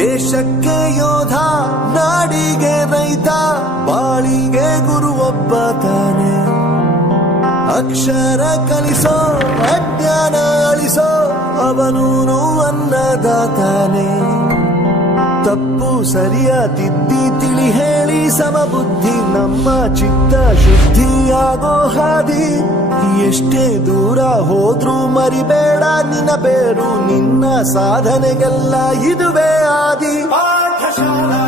ದೇಶಕ್ಕೆ ಯೋಧ, ನಾಡಿಗೆ ರೈತ, ಬಾಳಿಗೆ ಗುರು ಒಬ್ಬ ತಾನೆ. ಅಕ್ಷರ ಕಲಿಸೋ, ಅಜ್ಞಾನ ಅಳಿಸೋ, ಅವನೂನು ಅನ್ನದಾತಾನೆ. ತಪ್ಪು ಸರಿಯ ತಿದ್ದಿ ತಿಳಿ ಹೇಳಿ ಸಮಬುದ್ಧಿ ನಮ್ಮ ಚಿತ್ತ ಶುದ್ಧಿಯಾಗೋ ಹಾದಿ. ಎಷ್ಟೇ ದೂರ ಹೋದ್ರೂ ಮರಿಬೇಡ ನಿನ್ನ ಬೇರು, ನಿನ್ನ ಸಾಧನೆಗೆಲ್ಲ ಇದುವೇ ಆದಿ. ಪಾಠಶಾಲಾ